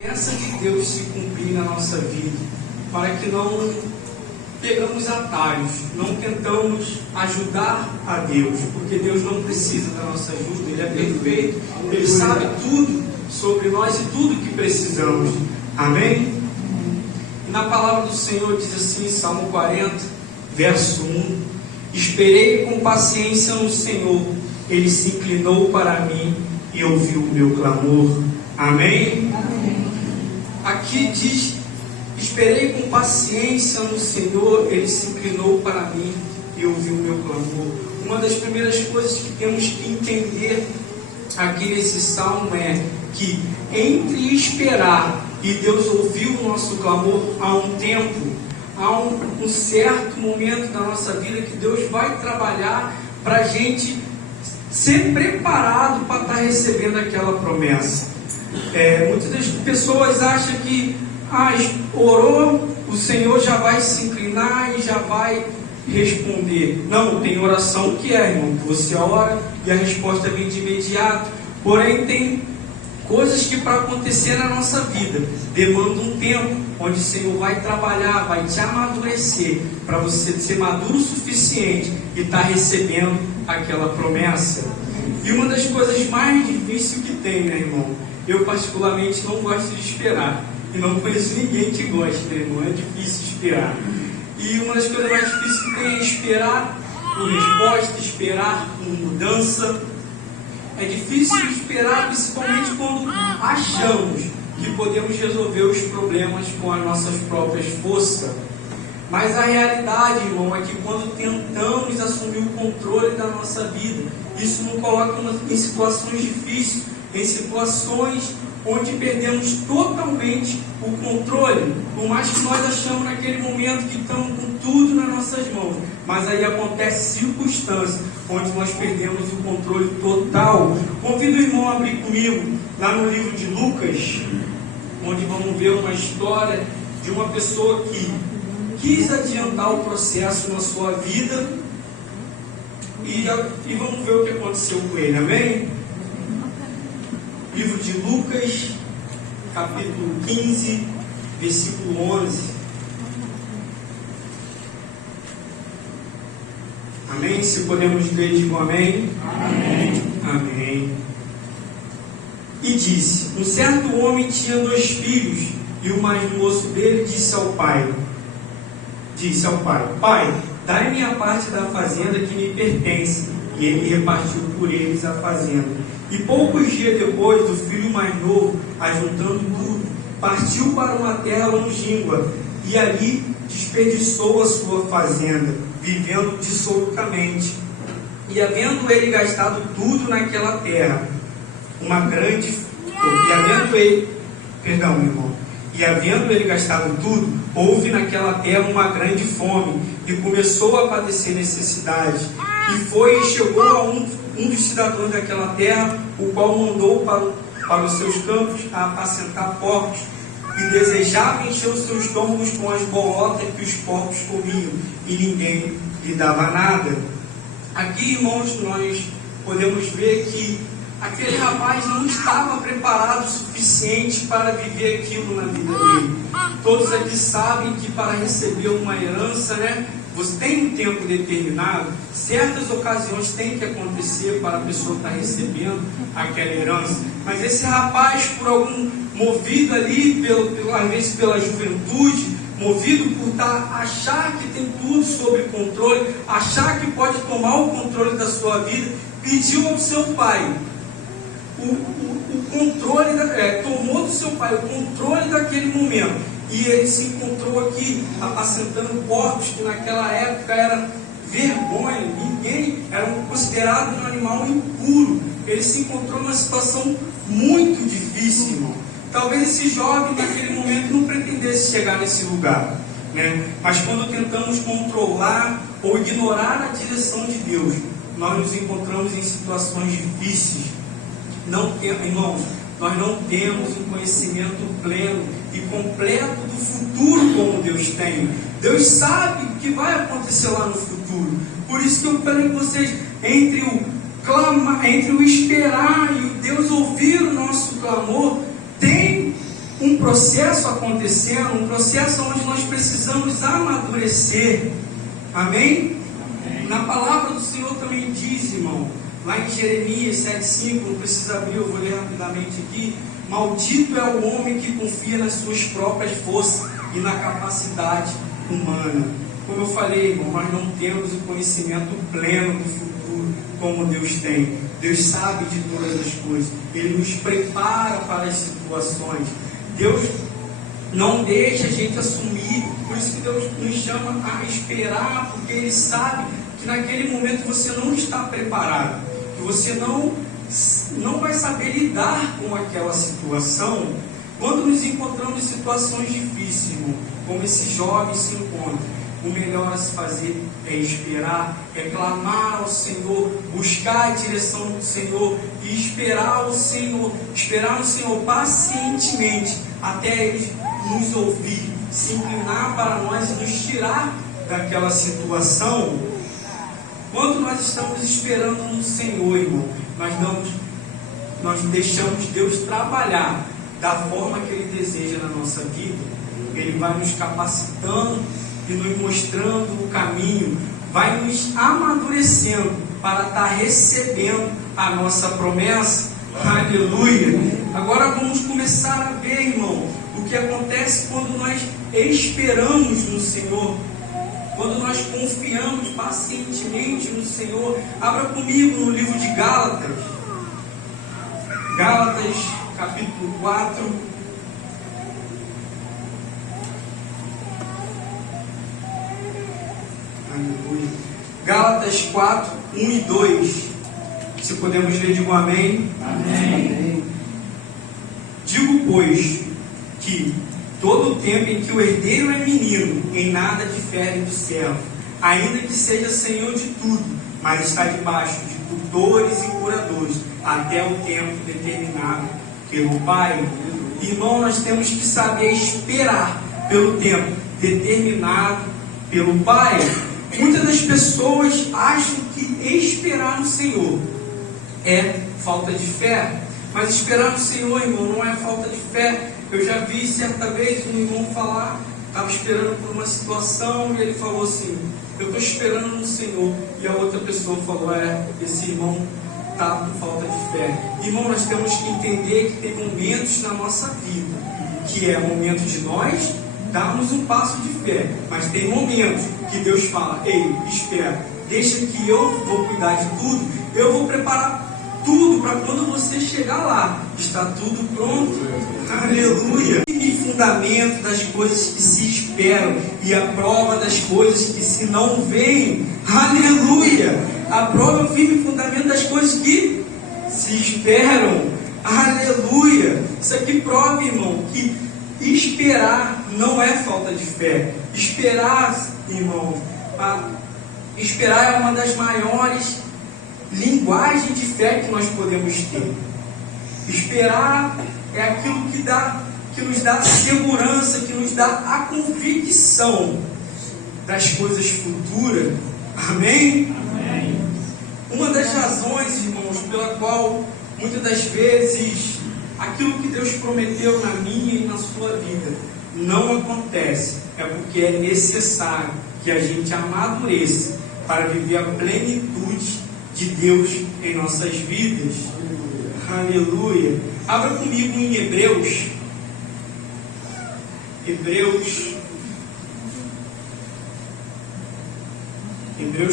promessa de Deus se cumprir na nossa vida, para que não pegamos atalhos, não tentamos ajudar a Deus, porque Deus não precisa da nossa ajuda, Ele é perfeito, Ele sabe tudo sobre nós e tudo que precisamos. Amém? E na palavra do Senhor diz assim, Salmo 40, verso 1: esperei com paciência no Senhor, Ele se inclinou para mim e ouviu o meu clamor. Amém? Amém. Aqui diz: esperei com paciência no Senhor, Ele se inclinou para mim e ouviu o meu clamor. Uma das primeiras coisas que temos que entender aqui nesse salmo é que entre esperar e Deus ouvir o nosso clamor, há um tempo, há um certo momento da nossa vida que Deus vai trabalhar para a gente ser preparado para estar recebendo aquela promessa. Muitas das pessoas acham que orou, o Senhor já vai se inclinar e já vai responder. Não, tem oração que irmão, que você ora e a resposta vem de imediato. Porém, tem coisas que para acontecer na nossa vida demandam um tempo, onde o Senhor vai trabalhar, vai te amadurecer, para você ser maduro o suficiente e estar recebendo aquela promessa. E uma das coisas mais difíceis que tem, né, irmão? Eu particularmente não gosto de esperar. E não conheço ninguém que goste, né, irmão? É difícil esperar. E uma das coisas mais difíceis que tem é esperar por resposta, esperar por mudança. É difícil esperar, principalmente quando achamos que podemos resolver os problemas com as nossas próprias forças. Mas a realidade, irmão, é que quando tentamos assumir o controle da nossa vida, isso nos coloca em situações difíceis, em situações onde perdemos totalmente o controle, por mais que nós achamos naquele momento que estamos com tudo nas nossas mãos, mas aí acontece circunstâncias onde nós perdemos o controle total. Convido o irmão a abrir comigo lá no livro de Lucas, onde vamos ver uma história de uma pessoa que quis adiantar o processo na sua vida e vamos ver o que aconteceu com ele, amém? Livro de Lucas, capítulo 15, versículo 11. Amém? Se podemos ler, digo amém. Amém. Amém. E disse: um certo homem tinha 2 filhos, e o mais moço dele disse ao pai: Pai, dai-me a parte da fazenda que me pertence. E ele repartiu por eles a fazenda. E poucos dias depois, o filho mais novo, ajuntando tudo, partiu para uma terra longínqua, e ali desperdiçou a sua fazenda, vivendo dissolutamente. E havendo ele gastado tudo naquela terra, E havendo ele gastado tudo, houve naquela terra uma grande fome, e começou a padecer necessidade. E foi e chegou a um dos cidadãos daquela terra, o qual mandou para os seus campos a apacentar porcos, e desejava encher os seus estômagos com as bolotas que os porcos comiam, e ninguém lhe dava nada. Aqui, irmãos, nós podemos ver que aquele rapaz não estava preparado o suficiente para viver aquilo na vida dele. Todos aqui sabem que para receber uma herança, você tem um tempo determinado, certas ocasiões tem que acontecer para a pessoa estar recebendo aquela herança. Mas esse rapaz, por algum movido ali, às vezes pela juventude, movido por achar que tem tudo sob controle, achar que pode tomar o controle da sua vida, pediu ao seu pai o controle, tomou do seu pai o controle daquele momento. E ele se encontrou aqui apacentando porcos, que naquela época era vergonha, ninguém era considerado um animal impuro. Ele se encontrou numa situação muito difícil, irmão. Talvez esse jovem naquele momento não pretendesse chegar nesse lugar, mas quando tentamos controlar ou ignorar a direção de Deus, nós nos encontramos em situações difíceis. Irmãos, nós não temos um conhecimento pleno e completo do futuro como Deus tem. Deus sabe o que vai acontecer lá no futuro. Por isso que eu quero que vocês, entre o esperar e o Deus ouvir o nosso clamor, tem um processo acontecendo, um processo onde nós precisamos amadurecer. Amém? Na palavra do Senhor também diz, irmão, lá em Jeremias 7,5, não precisa abrir, eu vou ler rapidamente aqui. Maldito é o homem que confia nas suas próprias forças e na capacidade humana. Como eu falei, irmão, nós não temos o conhecimento pleno do futuro como Deus tem. Deus sabe de todas as coisas. Ele nos prepara para as situações. Deus não deixa a gente assumir. Por isso que Deus nos chama a esperar, porque Ele sabe que naquele momento você não está preparado, que você não vai saber lidar com aquela situação. Quando nos encontramos em situações difíceis, irmão, como esses jovens se encontram, o melhor a se fazer é esperar, é clamar ao Senhor, buscar a direção do Senhor e esperar no Senhor pacientemente, até Ele nos ouvir, se inclinar para nós e nos tirar daquela situação. Quando nós estamos esperando no Senhor, irmão, nós deixamos Deus trabalhar da forma que Ele deseja na nossa vida. Ele vai nos capacitando e nos mostrando o caminho, vai nos amadurecendo para estar recebendo a nossa promessa. Aleluia! Agora vamos começar a ver, irmão, o que acontece quando nós esperamos no Senhor, quando nós confiamos pacientemente no Senhor. Abra comigo no livro de Gálatas, capítulo 4. Aleluia. Gálatas 4, 1 e 2. Se podemos ler, digo amém. Amém. Digo, pois, que todo o tempo em que o herdeiro é menino, em nada difere do servo, ainda que seja senhor de tudo, mas está debaixo de tutores e curadores, até o tempo determinado pelo Pai. Irmão, nós temos que saber esperar pelo tempo determinado pelo Pai. Muitas das pessoas acham que esperar no Senhor é falta de fé, mas esperar no Senhor, irmão, não é falta de fé. Eu já vi certa vez um irmão falar, estava esperando por uma situação e ele falou assim: eu estou esperando no Senhor. E a outra pessoa falou: esse irmão está com falta de fé. Irmão, nós temos que entender que tem momentos na nossa vida que é momento de nós darmos um passo de fé, mas tem momentos que Deus fala: ei, espera, deixa que eu vou cuidar de tudo, eu vou preparar tudo para quando você chegar lá, está tudo pronto. Aleluia. E fundamento das coisas que se esperam e a prova das coisas que se não veem. Aleluia. A prova, firme fundamento das coisas que se esperam. Aleluia. Isso aqui prova, irmão, que esperar não é falta de fé. Esperar, irmão, esperar é uma das maiores linguagens de fé que nós podemos ter. Esperar é aquilo que nos dá segurança, que nos dá a convicção das coisas futuras. Amém? Amém. Uma das razões, irmãos, pela qual muitas das vezes aquilo que Deus prometeu na minha e na sua vida não acontece, é porque é necessário que a gente amadureça para viver a plenitude de Deus em nossas vidas. Aleluia. Abra comigo em Hebreus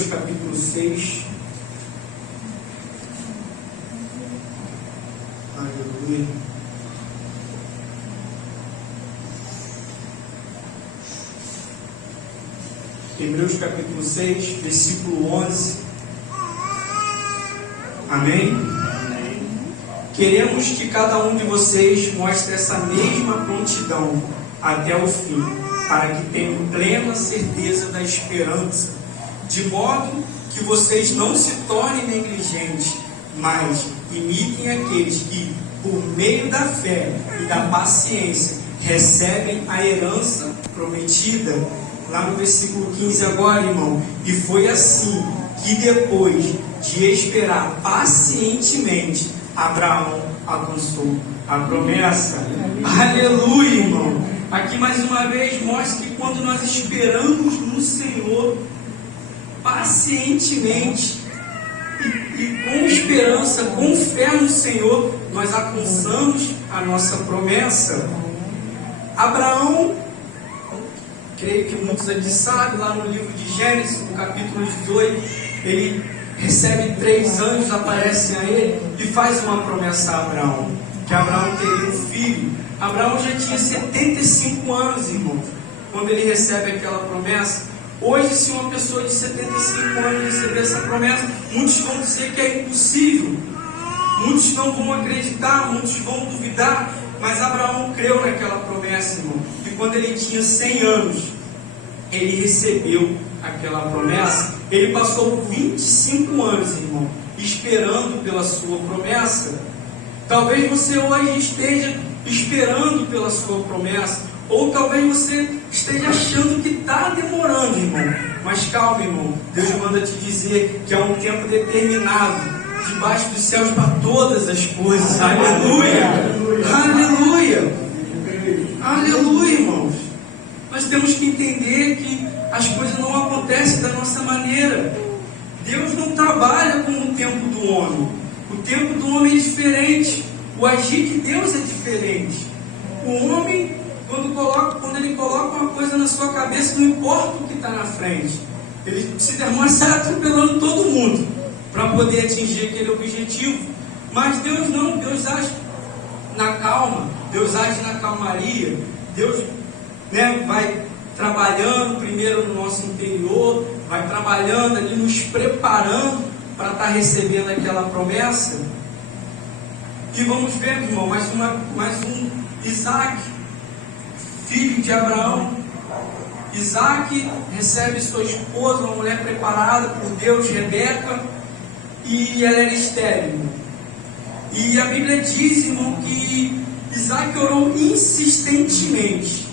capítulo 6. Aleluia. Hebreus capítulo 6, versículo 11. Amém? Queremos que cada um de vocês mostre essa mesma prontidão até o fim, para que tenham plena certeza da esperança, de modo que vocês não se tornem negligentes, mas imitem aqueles que, por meio da fé e da paciência, recebem a herança prometida. Lá no versículo 15 agora, irmão: e foi assim que depois de esperar pacientemente, Abraão alcançou a promessa. Aleluia, irmão. Aqui mais uma vez mostra que quando nós esperamos no Senhor, pacientemente e com esperança, com fé no Senhor, nós alcançamos a nossa promessa. Abraão, creio que muitos aqui sabem, lá no livro de Gênesis, no capítulo 18, ele recebe 3 anjos, aparecem a ele e faz uma promessa a Abraão, que Abraão teria um filho. Abraão já tinha 75 anos, irmão, quando ele recebe aquela promessa. Hoje, se uma pessoa de 75 anos receber essa promessa, muitos vão dizer que é impossível, muitos não vão acreditar, muitos vão duvidar, mas Abraão creu naquela promessa, irmão, e quando ele tinha 100 anos, ele recebeu aquela promessa. Ele passou 25 anos, irmão, esperando pela sua promessa. Talvez você hoje esteja esperando pela sua promessa, ou talvez você esteja achando que está demorando, irmão. Mas calma, irmão, Deus manda te dizer que há um tempo determinado debaixo dos céus para todas as coisas. Aleluia! Aleluia! Aleluia, irmãos. Nós temos que entender que as coisas não acontecem da nossa maneira. Deus não trabalha como o tempo do homem. O tempo do homem é diferente. O agir de Deus é diferente. O homem, quando ele coloca uma coisa na sua cabeça, não importa o que está na frente, ele se demonstra atropelando todo mundo para poder atingir aquele objetivo. Mas Deus não, Deus age na calma, Deus age na calmaria. Deus, vai trabalhando primeiro no nosso interior, vai trabalhando ali, nos preparando para estar recebendo aquela promessa. E vamos ver, irmão, mais um Isaac, filho de Abraão. Isaac recebe sua esposa, uma mulher preparada por Deus, Rebeca, e ela era estéril. E a Bíblia diz, irmão, que Isaac orou insistentemente.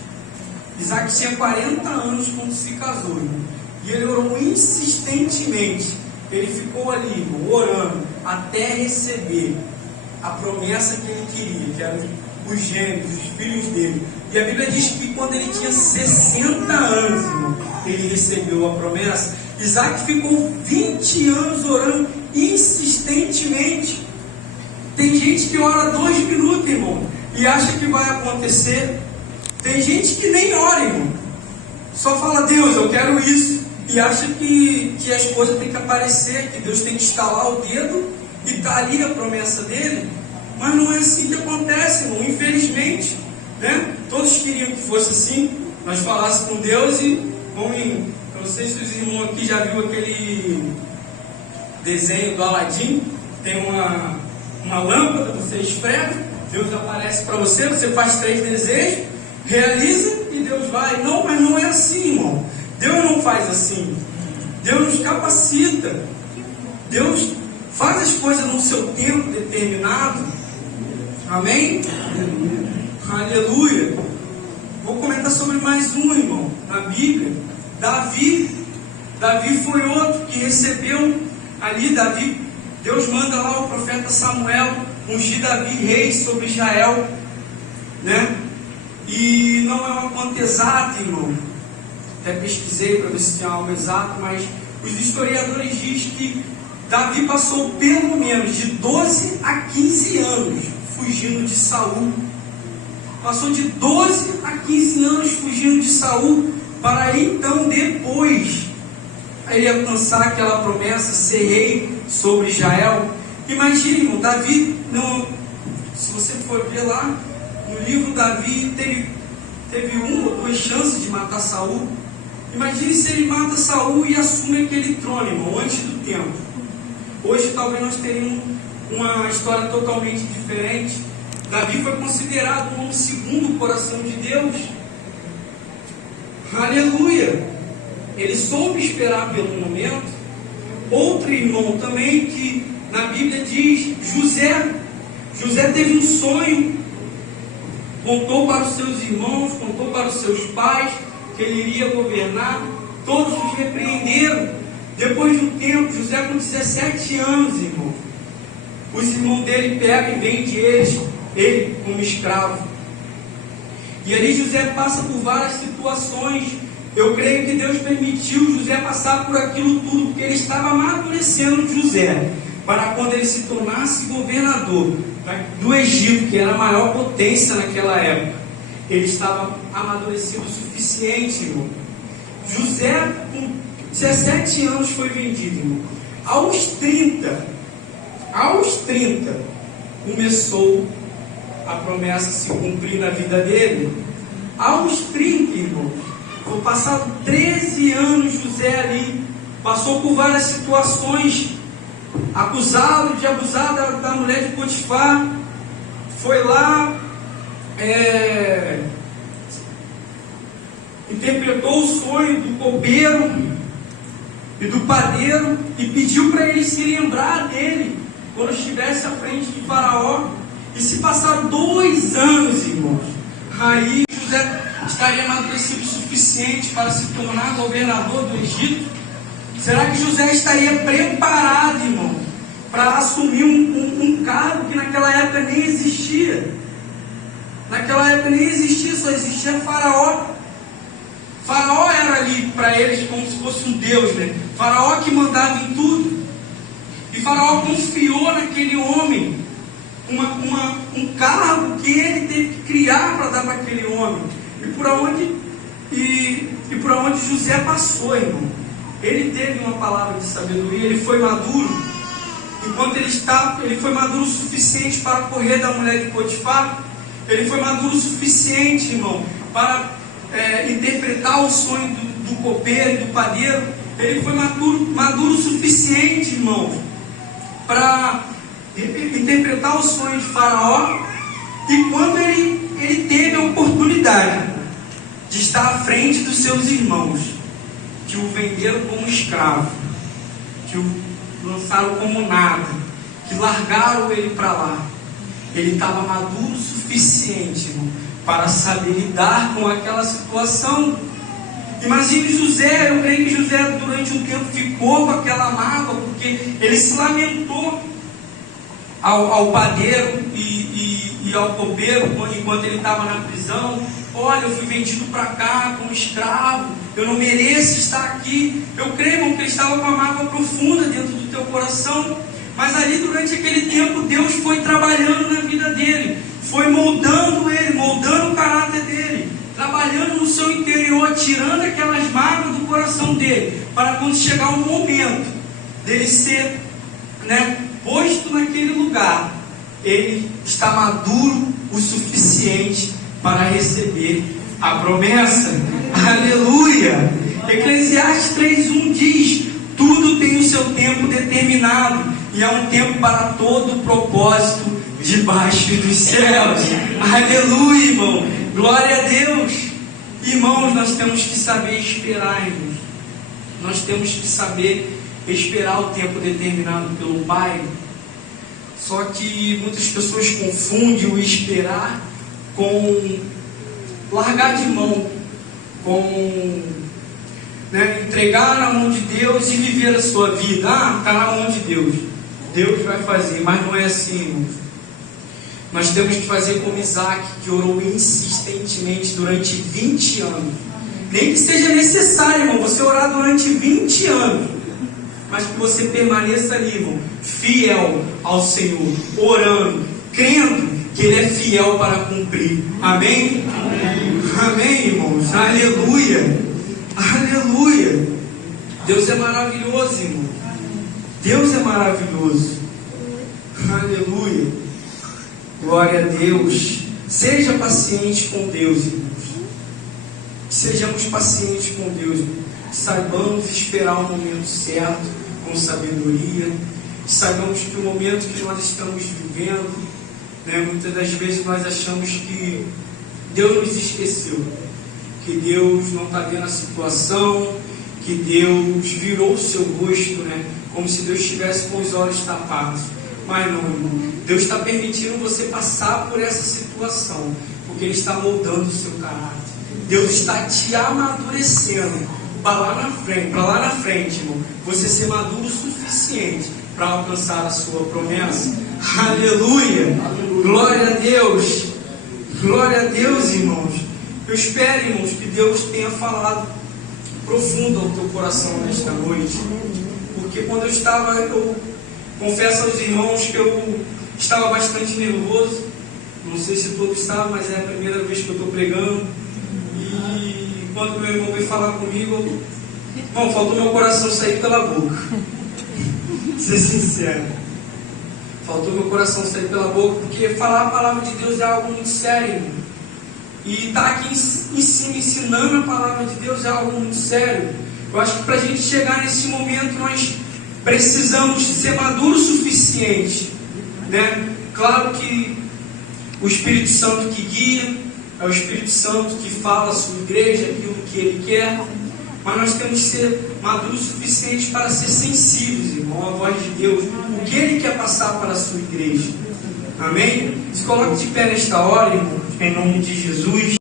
Isaac tinha 40 anos quando se casou, irmão, e ele orou insistentemente. Ele ficou ali, irmão, orando até receber a promessa que ele queria, que eram os gêmeos, os filhos dele. E a Bíblia diz que quando ele tinha 60 anos, irmão, ele recebeu a promessa. Isaac ficou 20 anos orando insistentemente. Tem gente que ora 2 minutos, irmão, e acha que vai acontecer. Tem gente que nem ora, irmão, só fala: Deus, eu quero isso, e acha que as coisas têm que aparecer, que Deus tem que estalar o dedo e está ali a promessa dele. Mas não é assim que acontece, irmão, infelizmente, todos queriam que fosse assim, nós falássemos com Deus e eu não sei se os irmãos aqui já viu aquele desenho do Aladim. Tem uma lâmpada, você esfrega, Deus aparece para você, você faz 3 desejos, realiza e Deus vai. Não, mas não é assim, irmão. Deus não faz assim. Deus nos capacita. Deus faz as coisas no seu tempo determinado. Amém? Aleluia. Vou comentar sobre mais um, irmão, na Bíblia. Davi foi outro que recebeu ali. Deus manda lá o profeta Samuel ungir Davi rei sobre Israel, e não é uma conta exata, irmão. Até pesquisei para ver se tinha algo exato, mas os historiadores dizem que Davi passou pelo menos de 12 a 15 anos fugindo de Saul. Passou de 12 a 15 anos fugindo de Saul, para então depois ele alcançar aquela promessa, ser rei sobre Israel. Imagine, irmão, Davi, se você for ver lá no livro, Davi teve 1 ou 2 chances de matar Saul. Imagine se ele mata Saul e assume aquele trono, irmão, antes do tempo. Hoje talvez nós teríamos uma história totalmente diferente. Davi foi considerado como o segundo coração de Deus. Aleluia! Ele soube esperar pelo momento. Outro irmão também que na Bíblia diz, José teve um sonho, contou para os seus irmãos, contou para os seus pais que ele iria governar. Todos os repreenderam. Depois de um tempo, José com 17 anos, irmão, os irmãos dele pegam e vendem ele como escravo. E ali José passa por várias situações. Eu creio que Deus permitiu José passar por aquilo tudo, porque ele estava amadurecendo José, para quando ele se tornasse governador do Egito, que era a maior potência naquela época, ele estava amadurecido o suficiente, irmão. José, com 17 anos, foi vendido, irmão. Aos 30, começou a promessa se cumprir na vida dele. Aos 30, irmão, foi passado 13 anos. José ali passou por várias situações, acusado de abusar da mulher de Potifar. Foi lá, interpretou o sonho do copeiro e do padeiro e pediu para ele se lembrar dele quando estivesse à frente de Faraó. E se passaram 2 anos, irmãos, aí José estaria amadurecido o suficiente para se tornar governador do Egito. Será que José estaria preparado, irmão, para assumir um cargo que naquela época nem existia? Naquela época nem existia, só existia Faraó. Faraó era ali para eles como se fosse um Deus, né? Faraó que mandava em tudo. E Faraó confiou naquele homem um cargo que ele teve que criar para dar para aquele homem. E por onde José passou, irmão, ele teve uma palavra de sabedoria, ele foi maduro. Enquanto ele foi maduro o suficiente para correr da mulher de Potifar. Ele foi maduro o suficiente, irmão, para interpretar o sonho do copeiro e do padeiro. Ele foi maduro o suficiente, irmão, para interpretar o sonho de Faraó. E quando ele teve a oportunidade de estar à frente dos seus irmãos, que o venderam como escravo, que o lançaram como nada, que largaram ele para lá, ele estava maduro o suficiente, irmão, para saber lidar com aquela situação. Imagine José. Eu creio que José durante um tempo ficou com aquela mágoa, porque ele se lamentou ao padeiro e ao copeiro enquanto ele estava na prisão. Olha, eu fui vendido para cá como escravo, eu não mereço estar aqui. Eu creio, irmão, que ele estava com uma mágoa profunda dentro do teu coração. Mas ali durante aquele tempo Deus foi trabalhando na vida dele, foi moldando ele, moldando o caráter dele, trabalhando no seu interior, tirando aquelas mágoas do coração dele, para quando chegar o momento dele ser, posto naquele lugar, ele está maduro o suficiente para receber a promessa. Aleluia! Eclesiastes 3:1 diz: tudo tem o seu tempo determinado, e há um tempo para todo o propósito debaixo dos céus. Aleluia, irmão! Glória a Deus! Irmãos, nós temos que saber esperar, irmãos. Nós temos que saber esperar o tempo determinado pelo Pai. Só que muitas pessoas confundem o esperar com largar de mão, com entregar na mão de Deus e viver a sua vida. Está na mão de Deus, Deus vai fazer. Mas não é assim, irmãos. Nós temos que fazer como Isaac, que orou insistentemente durante 20 anos. Nem que seja necessário, irmão, você orar durante 20 anos, mas que você permaneça ali, irmão, fiel ao Senhor, orando, crendo que Ele é fiel para cumprir. Amém? Amém, amém, irmãos. Aleluia, aleluia. Deus é maravilhoso, irmão. Deus é maravilhoso. Aleluia. Glória a Deus. Seja paciente com Deus, irmãos. Sejamos pacientes com Deus, irmãos. Saibamos esperar o momento certo, com sabedoria. Saibamos que o momento que nós estamos vivendo, muitas das vezes nós achamos que Deus nos esqueceu, que Deus não está vendo a situação, que Deus virou o seu rosto, como se Deus estivesse com os olhos tapados. Mas não, irmão. Deus está permitindo você passar por essa situação, porque Ele está moldando o seu caráter. Deus está te amadurecendo para lá na frente, irmão, você ser maduro o suficiente para alcançar a sua promessa. Aleluia! Glória a Deus! Glória a Deus, irmãos! Eu espero, irmãos, que Deus tenha falado profundo ao teu coração nesta noite. Porque quando eu confesso aos irmãos que eu estava bastante nervoso. Não sei se todos estavam, mas é a primeira vez que eu estou pregando. E quando meu irmão veio falar comigo, irmão, faltou meu coração sair pela boca. Ser sincero. Faltou meu coração sair pela boca, porque falar a palavra de Deus é algo muito sério, irmão. E estar aqui em cima ensinando a palavra de Deus é algo muito sério. Eu acho que para a gente chegar nesse momento, nós precisamos ser maduros o suficiente, né? Claro que o Espírito Santo que guia, é o Espírito Santo que fala a sua igreja, aquilo que Ele quer, mas nós temos que ser maduros o suficiente para ser sensíveis, irmão, à voz de Deus, o que Ele quer passar para a sua igreja. Amém? Se coloque de pé nesta hora, irmão, em nome de Jesus.